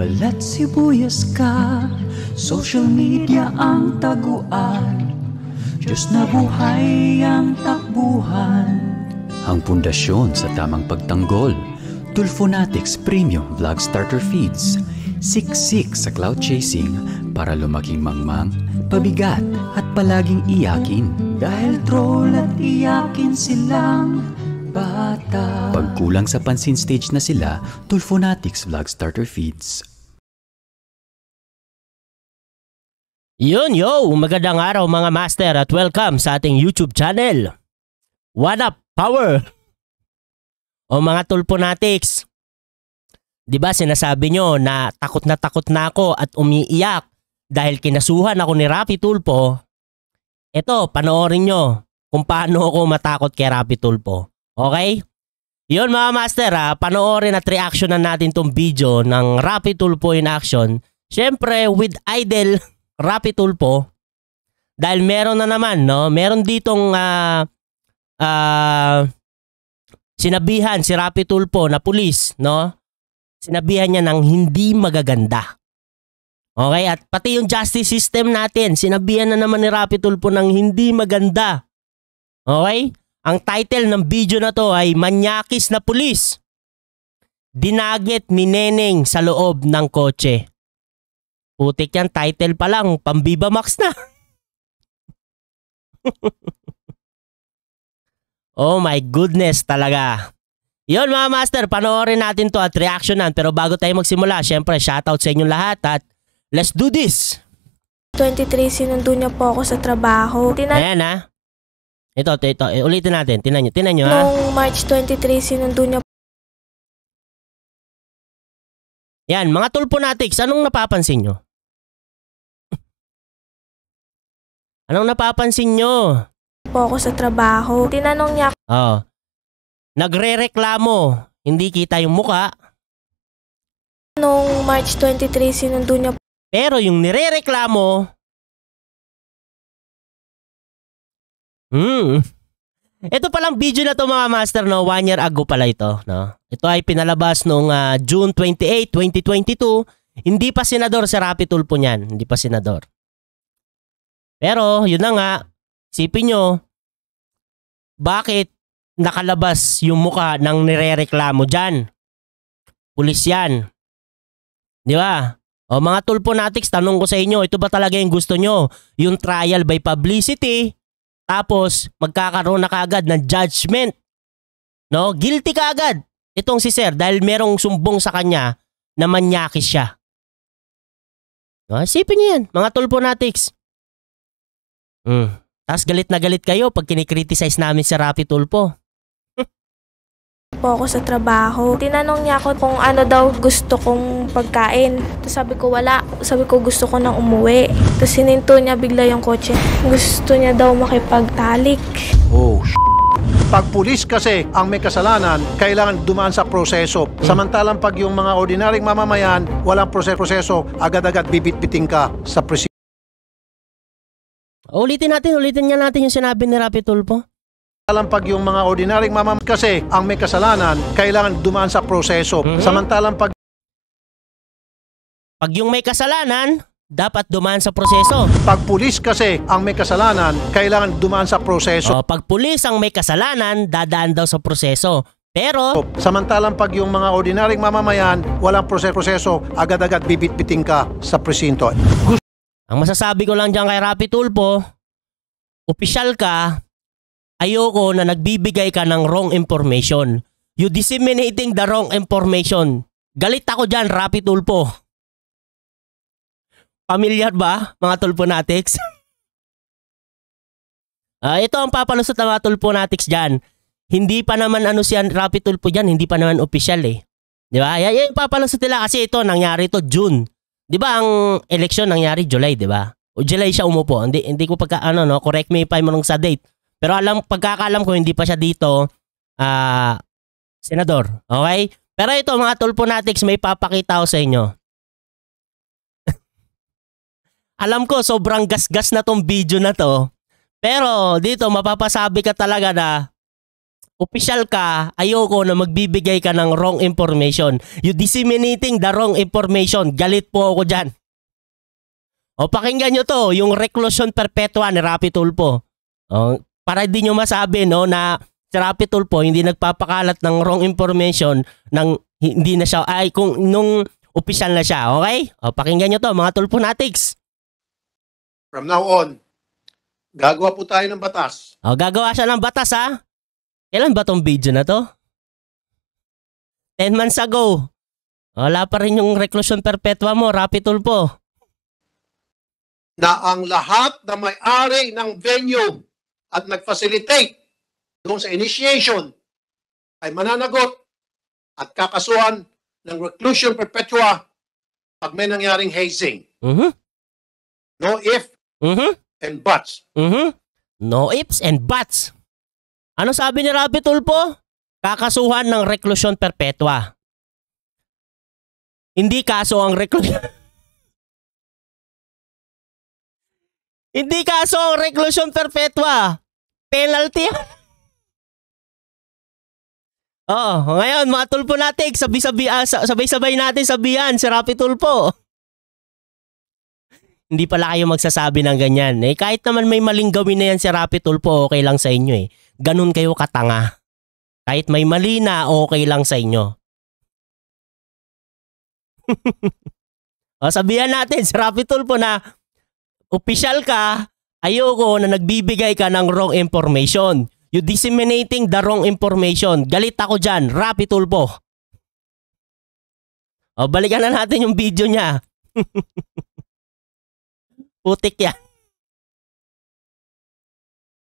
Balat sibuyas ka, social media ang taguan, Diyos na buhay ang takbuhan. Ang pundasyon sa tamang pagtanggol, Tulfonatics Premium Vlog Starter Feeds. Siksik sa cloud chasing para lumaking mangmang, pabigat at palaging iyakin. Dahil troll at iyakin silang bata. Pagkulang sa pansin stage na sila, Tulfonatics Vlog Starter Feeds. Yun, magandang araw mga master at welcome sa ating YouTube channel. What up, power? O mga Tulfonatics, di ba sinasabi nyo na takot na ako at umiiyak dahil kinasuhan ako ni Rapi Tulfo? Ito, panoorin nyo kung paano ako matakot kay Rapi Tulfo. Okay? Yun mga master, panoorin at reactionan natin tong video ng Rapi Tulfo in action. Siyempre with idol Rapi Tulfo, dahil meron na naman, no? Meron ditong sinabihan si Rapi Tulfo na pulis, no? Sinabihan niya ng hindi magaganda. Okay? At pati yung justice system natin, sinabihan na naman ni Rapi Tulfo ng hindi maganda. Okay? Ang title ng video na to ay Manyakis na Pulis. Dinagit ni Neneng sa loob ng kotse. Putik yan, title pa lang, pambiba max na. Oh my goodness talaga. Yun mga master, panoorin natin to at reactionan. Pero bago tayo magsimula, syempre shoutout sa inyong lahat at let's do this. 23, sinundo niya po ako sa trabaho. Ayan ha. Ito. Ulitin natin. Tinan nyo ha. Noong March 23, sinundo niya. Yan, mga Tulfonatics, anong napapansin nyo? Anong napapansin nyo? Po ako sa trabaho. Tinanong niya nagre-reklamo. Hindi kita yung muka. Noong March 23, sinundo niya. Pero yung nire-reklamo, ito palang video na to mga master, no? 1 year ago pala ito, no? Ito ay pinalabas noong June 28, 2022. Hindi pa senador si Rapi Tulfo niyan. Hindi pa senador. Pero yun na nga, isipin nyo, bakit nakalabas yung muka ng nire-reklamo dyan? Pulis yan. Di ba? O mga Tulfonatics, tanong ko sa inyo, ito ba talaga yung gusto nyo? Yung trial by publicity, tapos magkakaroon na kaagad ng judgment. No? Guilty kaagad itong si Sir dahil merong sumbong sa kanya na manyakis siya. No? Isipin nyo yan, mga Tulfonatics. Tapos galit na galit kayo pag kinikriticize namin si Rapi Tulfo. Po ako sa trabaho. Tinanong niya ako kung ano daw gusto kong pagkain. Tapos sabi ko wala. Sabi ko gusto ko nang umuwi. Tapos sininto niya bigla yung kotse. Gusto niya daw makipagtalik. Oh, pag pulis kasi ang may kasalanan, kailangan dumaan sa proseso. Samantalang pag yung mga ordinaryong mamamayan, walang proseso, agad-agad bibit-biting ka sa presinto. Ulitin niya natin yung sinabi ni Rapi Tulfo. Samantalang pag yung mga ordinaryong mamamayan kasi ang may kasalanan, kailangan dumaan sa proseso. Samantalang pag yung may kasalanan, dapat dumaan sa proseso. Pag pulis kasi ang may kasalanan, kailangan dumaan sa proseso. Pag pulis ang may kasalanan, dadaan daw sa proseso. Pero samantalang pag yung mga ordinaryong mamamayan, walang proseso, agad-agad bibit-biting ka sa presinto. Ang masasabi ko lang dyan kay Rapi Tulfo, opisyal ka, ayoko na nagbibigay ka ng wrong information. You disseminating the wrong information. Galit ako dyan, Rapi Tulfo. Pamilyar ba, mga Tulfonatics? Ito ang papalusot ng mga Tulfonatics dyan. Hindi pa naman siya, Rapi Tulfo dyan, hindi pa naman opisyal eh. Di ba? Yan yung papalusot nila kasi ito, nangyari ito June. Di ba ang eleksyon nangyari July, di ba? O July siya umupo. Hindi ko correct me if I'm wrong sa date. Pero pagkakaalam ko hindi pa siya dito senador. Okay? Pero ito mga Tulfonatics, may papakita ko sa inyo. Alam ko sobrang gasgas na tong video na to. Pero dito mapapasabi ka talaga na Opisyal ka, ayoko na magbibigay ka ng wrong information. You disseminating the wrong information. Galit po ako dyan. O pakinggan nyo to, yung reclusion perpetua ni Rapi Tulfo. O, para di nyo masabi no, na si Rapi Tulfo hindi nagpapakalat ng wrong information ng hindi na siya, ay kung nung opisyal na siya. Okay? O pakinggan nyo to mga Tulfonatics. From now on, gagawa po tayo ng batas. O gagawa siya ng batas ha. Kailan ba tong video na to? 10 months ago. Wala pa rin yung reclusion perpetua mo, Rapi Tulfo. Na ang lahat na may-ari ng venue at nag-facilitate doon sa initiation ay mananagot at kakasuhan ng reclusion perpetua pag may nangyaring hazing. No if and buts. No ifs and buts. Ano sabi ni Rapi Tulfo? Kakasuhan ng reclusion perpetua. Hindi kaso ang reclusion. Hindi kaso ang reclusion perpetua. Penalty. Ngayon mga Tulfonatics, sabay-sabay natin sabihan si Rapi Tulfo. Hindi pala kayo magsasabi ng ganyan. Kahit naman may maling gawin na yan si Rapi Tulfo, okay lang sa inyo Ganun kayo katanga. Kahit may mali na, okay lang sa inyo. Sabihan natin si Rapi Tulfo na opisyal ka, ayoko na nagbibigay ka ng wrong information. You disseminating the wrong information. Galit ako dyan, Rapi Tulfo. Balikan na natin yung video niya. Putik yan.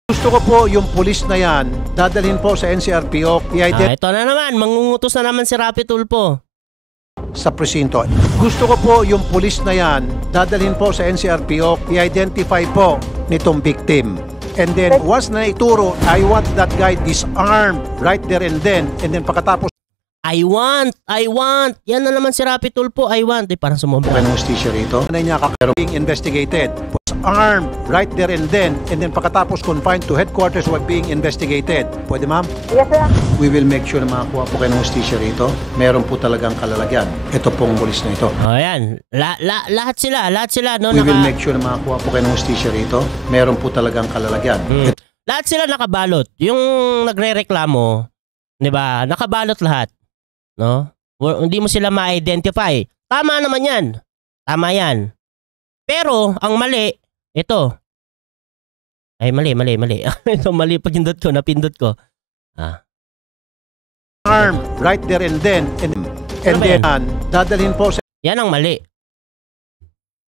Gusto ko po yung pulis na yan, dadalhin po sa NCRPO, ito na naman, mangungutos na naman si Rapi Tulfo. Sa presinto. Gusto ko po yung pulis na yan, dadalhin po sa NCRPO, i-identify po nitong victim. And then, once na ituro, I want that guy disarmed right there and then pagkatapos, I want. Yan na naman si Rapi Tulfo, I want. Parang sumobra. ng hustisya rito. Ano niya being investigated. Armed right there and then pagkatapos confined to headquarters while being investigated. Pwede ma'am? Yes, sir. We will make sure na makakuha po kayo ng hustisya rito. Meron po talagang kalalagyan. Ito pong pulis na ito. Ayan. Lahat sila. No, We will make sure na makakuha po kayo ng hustisya rito. Meron po talagang kalalagyan. Lahat sila nakabalot. Yung nagrereklamo, di ba? Nakabalot lahat. No? Hindi mo sila ma-identify. Tama naman yan. Tama yan. Pero, ang mali, ito. Ay, mali. Ito, mali. Napindot ko. Armed right there and then dadalhin po sa yan ang mali.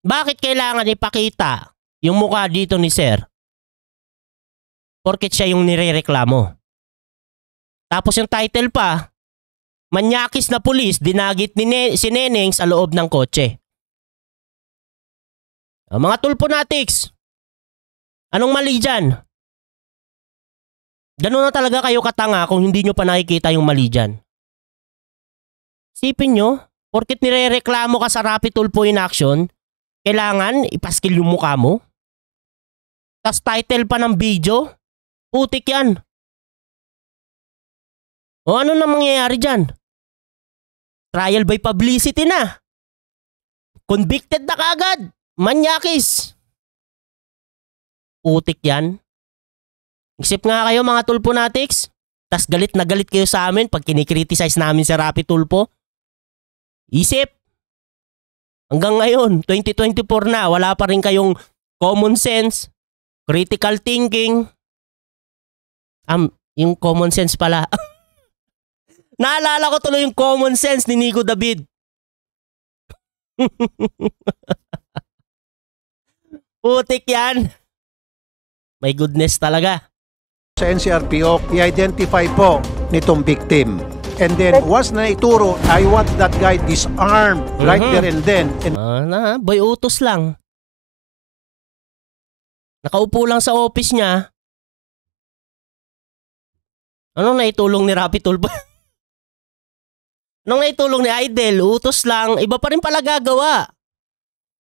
Bakit kailangan ipakita yung mukha dito ni Sir? Porket siya yung nirereklamo. Tapos yung title pa, manyakis na pulis, dinagit si Neneng sa loob ng kotse. Mga Tulfonatics, anong mali dyan? Ganun na talaga kayo katanga kung hindi nyo pa nakikita yung mali dyan. Sipin nyo, porket nirereklamo ka sa Rapi Tulfo in action, kailangan ipaskil yung mukha mo? Tas title pa ng video? Putik yan. O ano na mangyayari dyan? Trial by publicity na. Convicted na kagad. Manyakis. Putik yan. Isip nga kayo mga Tulfonatics. Tas galit na galit kayo sa amin pag kinikriticize namin si Rapi Tulfo. Isip. Hanggang ngayon, 2024 na, wala pa rin kayong common sense, critical thinking. Yung common sense pala. Naalala ko tuloy yung common sense ni Nico David. Putik yan. My goodness talaga. Sa NCRPO, i-identify po nitong victim. And then, once na ituro, I want that guy disarmed right there and then. Boy utos lang. Nakaupo lang sa office niya. Anong naitulong ni Rapi Tulfo? Anong naitulong ni Idol? Utos lang. Iba pa rin pala gagawa.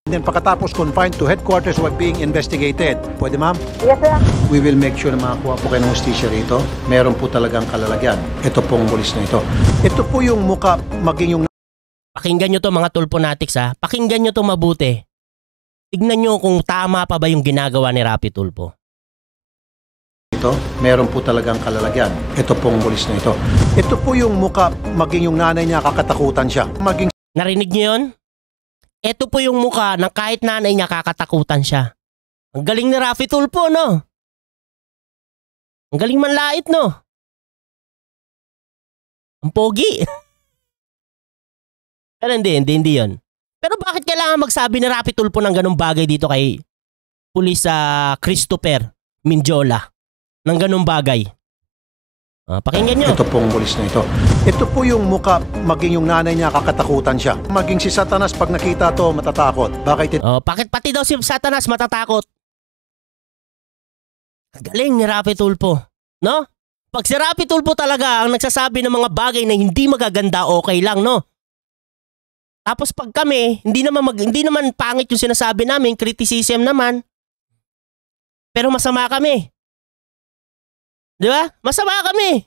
then pagkatapos confined to headquarters while being investigated. Pwede ma'am? Yes, sir. We will make sure na makakuha po kayo ng hustisya rito. Meron po talagang kalalagyan. Ito pong pulis na ito. Ito po yung muka maging yung Pakinggan nyo to mga Tulfonatics ha. Pakinggan nyo to mabuti. Tignan nyo kung tama pa ba yung ginagawa ni Rapi Tulfo. ito. Meron po talagang kalalagyan. Ito pong pulis na ito. Ito po yung muka maging yung nanay niya kakatakutan siya. Maging Narinig nyo yun? Ito po yung mukha ng kahit nanay niya kakatakutan siya. Ang galing ni Rapi Tulfo, no? Ang galing manlait, no? Ang pogi. Pero hindi yun. Pero bakit kailangan magsabi ni Rapi Tulfo ng ganung bagay dito kay Pulis Christopher Minjola? Ng ganung bagay. Pakinggan nyo. ito pong pulis na ito. Ito po yung muka maging yung nanay niya kakatakutan siya. Maging si Satanas pag nakita to matatakot. Bakit Bakit pati daw si Satanas matatakot? Galing ni Rapi Tulfo. No? Pag si Rapi Tulfo talaga ang nagsasabi ng mga bagay na hindi magaganda, okay lang, no? Tapos pag kami, hindi naman pangit yung sinasabi namin, criticism naman. Pero masama kami. Di ba? Masama kami.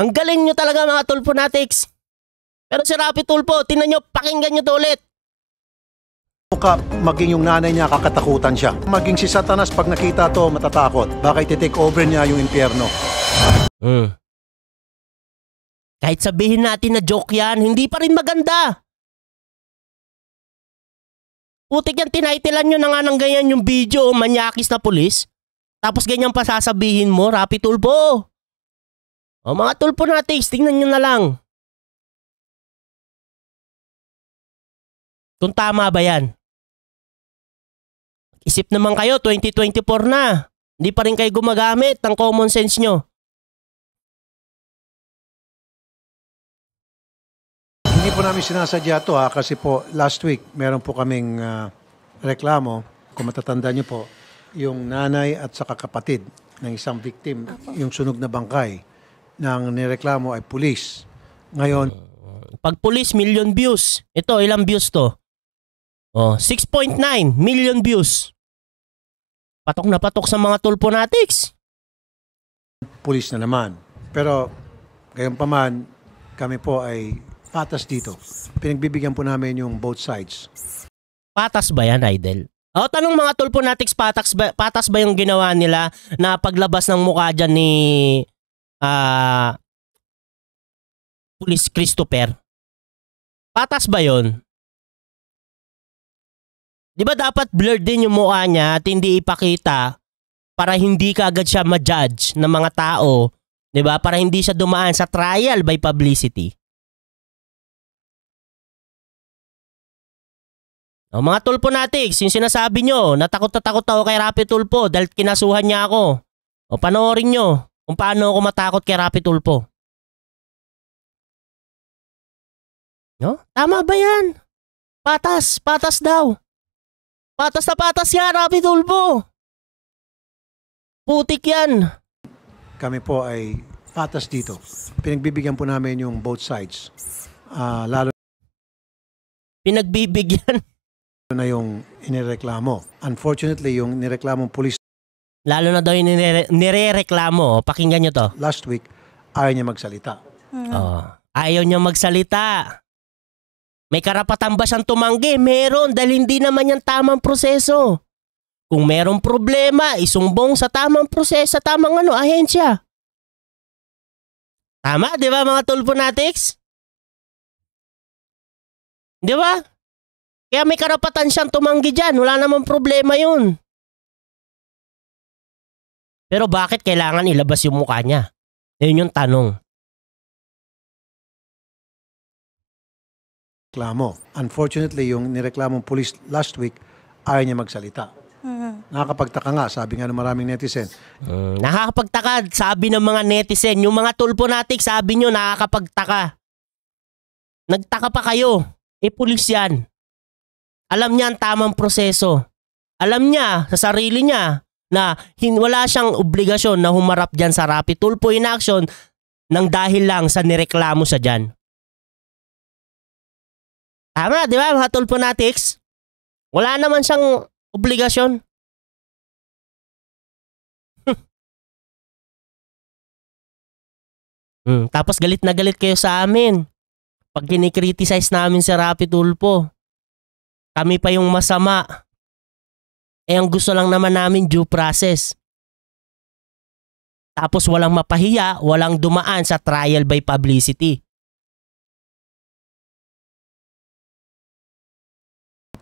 Ang galing nyo talaga mga Tulfonatics. Pero si Rapi Tulfo, tingnan nyo, pakinggan nyo to ulit. muka maging yung nanay niya kakatakutan siya. Maging si Satanas pag nakita to matatakot. Bakit i-take over niya yung impyerno? Kahit sabihin natin na joke yan, hindi pa rin maganda. Putik yan, tinaitilan nyo na nga ng ganyan yung video, manyakis na pulis. Tapos ganyan pa sasabihin mo, Rapi Tulfo. Mga Tulfonatics, tingnan nyo na lang. Kung tama ba yan? Isip naman kayo, 2024 na. Hindi pa rin kayo gumagamit ng common sense nyo. Hindi po namin sinasadya to kasi po last week meron po kaming reklamo, kung matatanda niyo po, yung nanay at saka kapatid ng isang victim, yung sunog na bangkay ng nireklamo ay pulis. Ngayon, Pag pulis, million views. Ito, ilang views to? 6.9 million views. Patok na patok sa mga Tulfonatics. pulis na naman. Pero gayon pa man, kami po ay patas dito. Pinagbibigyan po namin yung both sides. Patas ba yan, Idol? Tanong mga Tulfonatics, patas ba yung ginawa nila na paglabas ng mukha dyan ni Pulis Christopher? Patas ba yon? Di ba dapat blurred din yung mukha niya at hindi ipakita para hindi ka agad siya ma-judge ng mga tao? Di ba? Para hindi siya dumaan sa trial by publicity. Mga Tulfonatics, yung sinasabi nyo, natakot ako kay Rapi Tulfo dahil kinasuhan niya ako. Panoorin nyo kung paano ako matakot kay Rapi Tulfo. No? Tama ba yan? Patas daw. Patas na patas yan, Rapi Tulfo. Putik yan. Kami po ay patas dito. Pinagbibigyan po namin yung both sides. Lalo Pinagbibigyan. na yung inireklamo. Unfortunately, yung nireklamong pulis Lalo na daw yung nire-reklamo. Pakinggan nyo to. last week, ayaw niya magsalita. Ayaw niya magsalita. May karapatan ba siyang tumanggi? Meron, dahil hindi naman yan tamang proseso. Kung merong problema, isumbong sa tamang proseso, sa tamang ahensya. Tama, di ba mga Tulfonatics? Di ba? Kaya may karapatan siyang tumanggi dyan. Wala namang problema yun. Pero bakit kailangan ilabas yung mukha niya? Yun yung tanong. Reklamo. Unfortunately, yung nireklamong pulis last week, ayaw niya magsalita. Nakakapagtaka nga, sabi nga ng maraming netizen. Nakakapagtaka, sabi ng mga netizen. Yung mga Tulfonatics, sabi nyo, nakakapagtaka. Nagtaka pa kayo. Pulis yan. Alam niya ang tamang proseso. Alam niya sa sarili niya na wala siyang obligasyon na humarap dyan sa Rapi Tulfo in action nang dahil lang sa nireklamo sa dyan. Tama, di ba mga Tulfonatics? Wala naman siyang obligasyon. Tapos galit na galit kayo sa amin. Pag kinikriticize namin si Rapi Tulfo. Kami pa yung masama. Ang gusto lang naman namin due process. Tapos walang mapahiya, walang dumaan sa trial by publicity.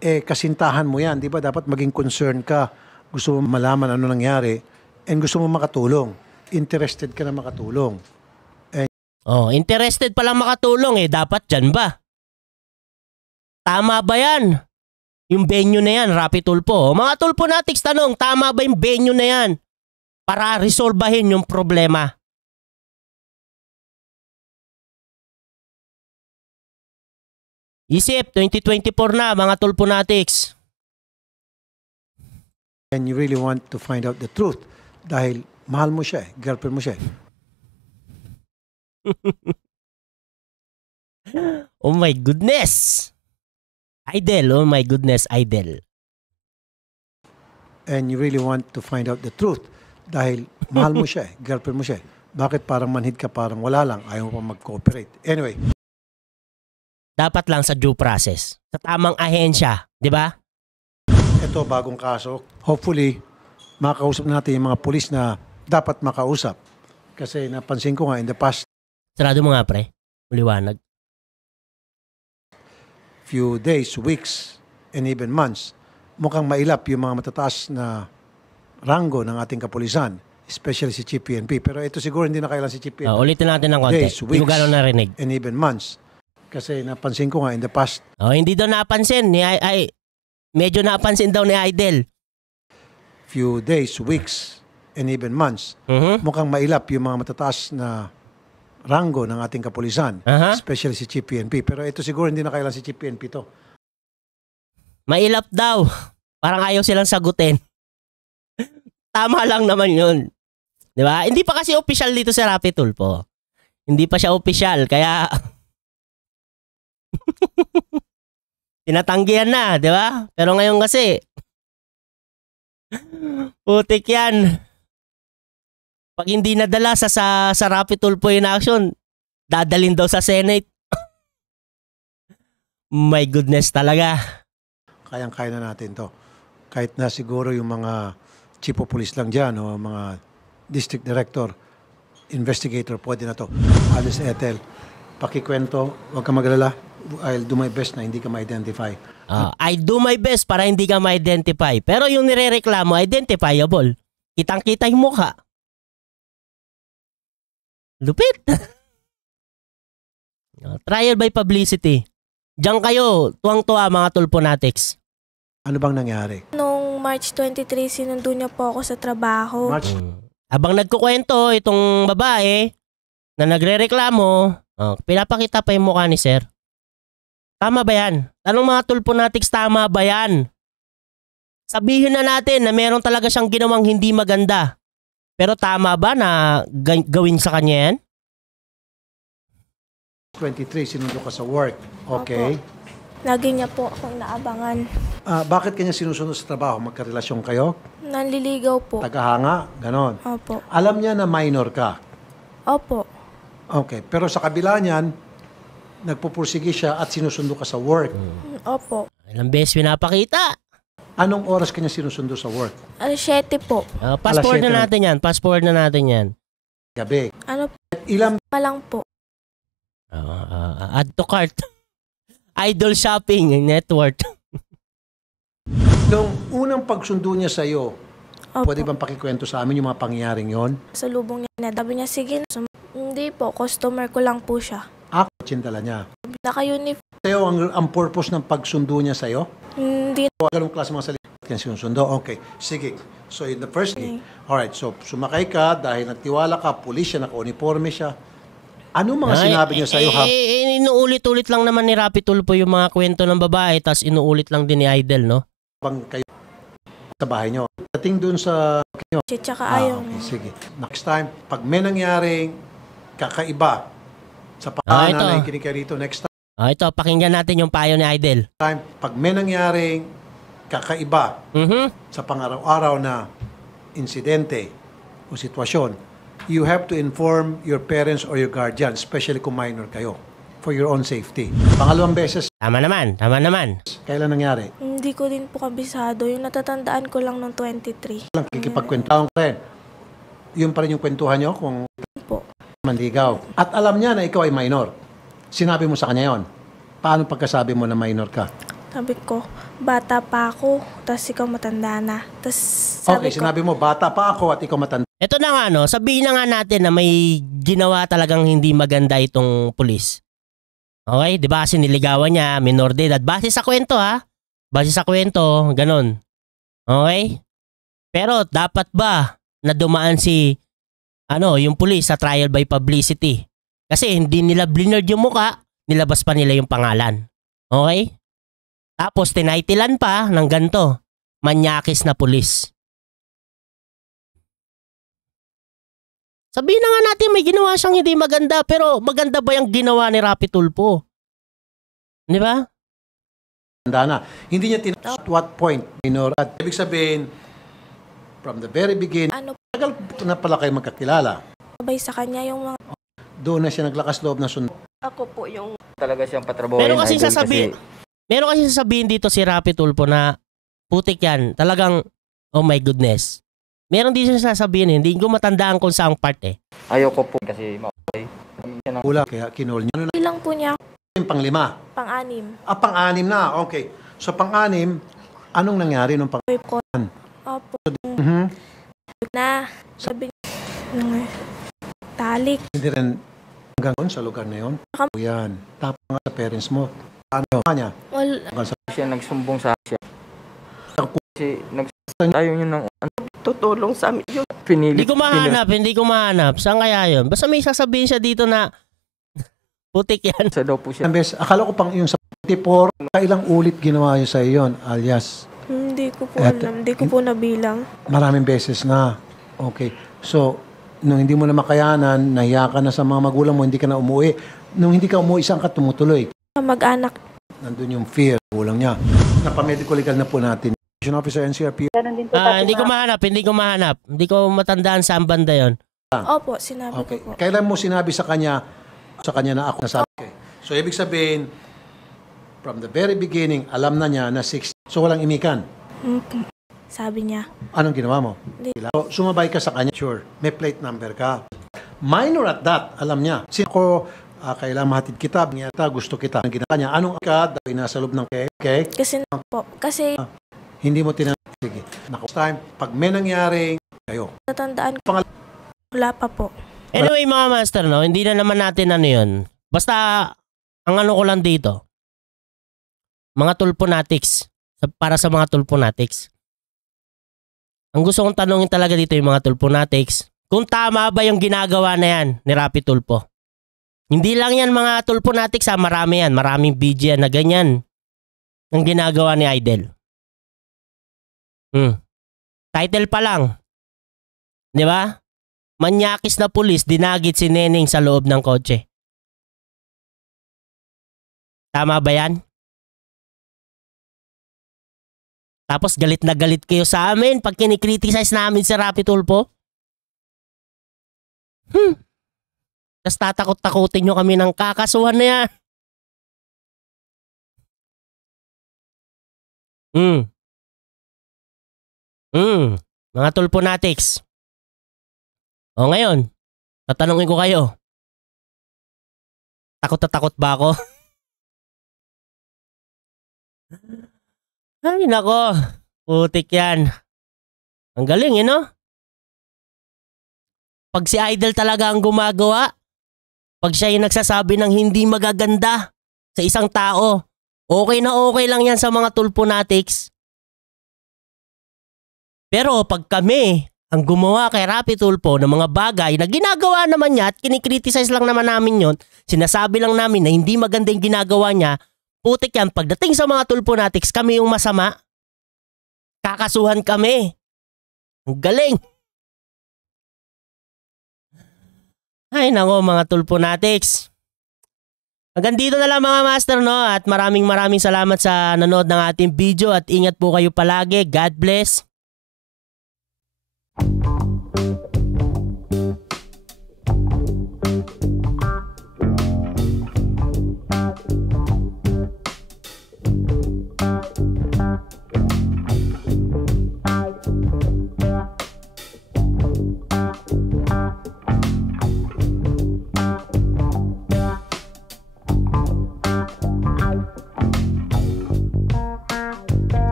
Kasintahan mo yan, di ba? Dapat maging concern ka. Gusto mo malaman ano nangyari and gusto mo makatulong. Interested ka na makatulong. Interested palang makatulong dapat dyan ba? Tama ba yan? Yung venue na yan, Rapi Tulfo. Mga Tulfonatics tanong, tama ba yung venue na yan? Para resolbahin yung problema. Isip, 2024 na mga Tulfonatics. And you really want to find out the truth dahil mahal mo siya girlfriend mo siya Oh my goodness. Idol, oh my goodness, idol. And you really want to find out the truth dahil mahal mo siya girlfriend mo siya Bakit parang manhid ka, parang wala lang, ayaw mo pa mag-cooperate? Anyway. Dapat lang sa due process. Sa tamang ahensya, di ba? Ito, bagong kaso. Hopefully, makausap natin yung mga pulis na dapat makausap. Kasi napansin ko nga in the past Sarado mo nga, pre. Maliwanag. few days, weeks, and even months, mukhang mailap yung mga matataas na ranggo ng ating kapulisan, especially si Chief PNP. Pero ito siguro hindi na kailan si Chief PNP. Ulitin natin ng konti. Days, Hindi mo weeks, gano'n narinig. and even months. Kasi napansin ko nga in the past Hindi daw napansin. Medyo napansin daw ni Idol. few days, weeks, and even months, mukhang mailap yung mga matataas na ranggo ng ating kapulisan, especially si Chief PNP. Pero ito siguro hindi na kailan si Chief PNP to. Mailap daw. Parang ayaw silang sagutin. Tama lang naman yun. Di ba? Hindi pa kasi official dito si Rapi Tulfo. Hindi pa siya official. Kaya tinatanggihan na. Di ba? Pero ngayon kasi putik yan. Pag hindi nadala sa Rapi Tulfo in action, dadalhin daw sa Senate. My goodness talaga. Kayang-kaya na natin to. Kahit na siguro yung mga chief of police lang dyan o mga district director, investigator, pwede na to. Alice Ethel, pakikwento, huwag ka magalala. I'll do my best na hindi ka ma-identify. I do my best para hindi ka ma-identify. Pero yung nirereklamo, identifiable. Kitang-kita yung mukha. Lupit. Trial by publicity. Diyan kayo, tuwang-tuwa mga Tulfonatics. Ano bang nangyari? Nung March 23, sinundo niya po ako sa trabaho. March? Abang nagkukwento itong babae na nagrereklamo, pinapakita pa yung mukha ni sir. Tama ba yan? Tanong mga Tulfonatics, tama ba yan? Sabihin na natin na meron talaga siyang ginawang hindi maganda. Pero tama ba na gawin sa kanya yan? 23, sinundo ka sa work. Okay. Opo. Lagi niya po ako inaabangan. Bakit kanya sinusunod sa trabaho? Magkarelasyon kayo? Nanliligaw po. Tagahanga? Ganon. Opo. Alam niya na minor ka? Opo. Okay. Pero sa kabila niyan, nagpupursige siya at sinusundo ka sa work. Opo. Ilang beses pinapakita. Anong oras kanya sinusundo sa work? 7 po. Fast forward Alas 7 na natin yan. Fast forward na natin yan. Gabi. Ano Ilang pa lang po. Add to cart. Idol shopping network. nung unang pagsundo niya sa iyo, Opo. pwede bang pakikwento sa amin yung mga pangyayaring yon? Sa lubong niya, sabi niya, sige. Hindi po, customer ko lang po siya. Tsindala niya. Naka-uniform. Sa'yo, ang purpose ng pagsundo niya sa iyo? Hindi. Ganong klase mga salita kanya sinusundo? Okay. Sige. So, in the first day, alright, so sumakay ka dahil nagtiwala ka, pulis siya, naka-uniforme siya. Ano mga sinabi niya sa iyo? Inuulit-ulit lang naman ni Rapi Tulfo yung mga kwento ng babae, tas inuulit lang din ni Idol, no? Habang kayo sa bahay niyo. Dating dun sa... Tsaka ayaw okay, mo. sige. Next time, pag may nangyaring kakaiba sa ito. pangalan na ikinig kayo rito, next Ito, pakinggan natin yung payo ni Idol. time, pag may nangyaring kakaiba sa pang-araw-araw na insidente o sitwasyon, you have to inform your parents or your guardian, especially kung minor kayo, for your own safety. Pangalawang beses, Tama naman. kailan nangyari? Hindi ko din po kabisado. Yung natatandaan ko lang ng 23. Lang kikipagkwentuhan ka rin. Yun pa rin yung kwentuhan nyo kung Po. manligaw. At alam niya na ikaw ay minor. Sinabi mo sa kanya yon. Paano pagkasabi mo na minor ka? Sabi ko, bata pa ako, tapos ikaw matanda na. Tapos sabi Okay, sinabi mo, bata pa ako at ikaw matanda. Ito na nga, no, sabihin na nga natin na may ginawa talagang hindi maganda itong pulis. Okay, di ba kasi niligawan niya, minor de edad. Base sa kwento ha. Base sa kwento, ganun. Okay? Pero dapat ba na dumaan si, yung pulis sa trial by publicity? Kasi hindi nila blinerd yung muka, nilabas pa nila yung pangalan. Okay? Tapos tinaitilan pa ng ganito, manyakis na pulis. Sabihin na nga natin may ginawa siyang hindi maganda, pero maganda ba yung ginawa ni Rapi Tulfo? Di ba? Tanda na. Hindi niya at what point, minor. At ibig sabihin, from the very beginning, Ano tagal na pala kayo magkakilala. sabay sa kanya yung mga Doon na siya naglakas loob na sunod. Ako po yung talaga siyang patrabaho. Meron kasi sasabihin dito si Rapi Tulfo na putik yan. Talagang, oh my goodness. Meron din siya sasabihin, hindi ko matandaan kung saang part eh. Ayoko po kasi maulay. Kulang, kaya kinol niya. Ano na ilang po niya, yung pang-5? pang-anim. Pang-6 na. Okay. So, pang-6, anong nangyari nung Rape ko. Opo. Mhm. Na, sabi niya, talik. Hindi rin hanggang doon sa lugar na yun. Yan. Tapos nga sa parents mo. Ano kanya? Wala. Siya nagsumbong sa siya. Kasi ayaw niya ng tutulong sa amin. Yung Hindi ko mahanap. Saan kaya yun? Basta may sasabihin siya dito na putik yan. Sa daw po siya. Bes, akala ko pang yung sa 24, kailang ulit ginawa yun sa iyon, alias Hindi ko po alam. Hindi ko po nabilang. maraming beses na. Okay. So, nung hindi mo na makayanan, nahiya ka na sa mga magulang mo, hindi ka na umuwi. Nung hindi ka umuwi, saan ka tumutuloy? Mag-anak. Nandun yung fear, magulang niya. Napamedical legal na po natin. Officer NCRP. Hindi ko mahanap. Hindi ko matandaan saan banda yun. Opo, sinabi Okay. ko po. Kailan mo sinabi sa kanya na ako nasabi? Okay. So, ibig sabihin, from the very beginning, alam na niya na 6. So, walang imikan. Sabi niya. Anong ginawa mo? Hindi. So, sumabay ka sa kanya. Sure. May plate number ka. Minor at that, alam niya. Sino ko, kailangan mahatid kita, gusto kita. Ang ginawa niya, anong ka, dahil nasa loob ng cake? Kasi po. Kasi Hindi mo sige. Next time, pag may nangyari, kayo. natandaan ko. Wala pa po. Anyway mga master, no, hindi na naman natin yun. Basta, ang ko lang dito, mga tulponatics, para sa mga tulponatics. Ang gusto kong tanongin talaga dito yung mga tulponatics, kung tama ba yung ginagawa na yan ni Rapi Tulfo. Hindi lang yan mga tulponatics, marami yan, maraming BG yan na ganyan ang ginagawa ni Idol. Title pa lang. Di ba? Manyakis na pulis, dinagit si Neneng sa loob ng kotse. Tama ba yan? Tapos galit na galit kayo sa amin pag kinikriticize namin si Rapi Tulfo. Tapos tatakot-takutin nyo kami ng kakasuhan na yan. Mga tulponatics. O ngayon, tatanungin ko kayo. Takot na takot ba ako? Ay nako, putik yan. Ang galing no? Pag si Idol talaga ang gumagawa, pag siya yung nagsasabi ng hindi magaganda sa isang tao, okay na okay lang yan sa mga tulponatics. Pero pag kami ang gumawa kay Rapi Tulfo ng mga bagay na ginagawa naman niya at kinikriticize lang naman namin yon, sinasabi lang namin na hindi maganda yung ginagawa niya, putik yan, pagdating sa mga tulponatics, kami yung masama. Kakasuhan kami. Ang galing. Ay nako mga tulponatics. Hanggang dito na lang mga master, no? At maraming salamat sa nanood ng ating video at ingat po kayo palagi. God bless.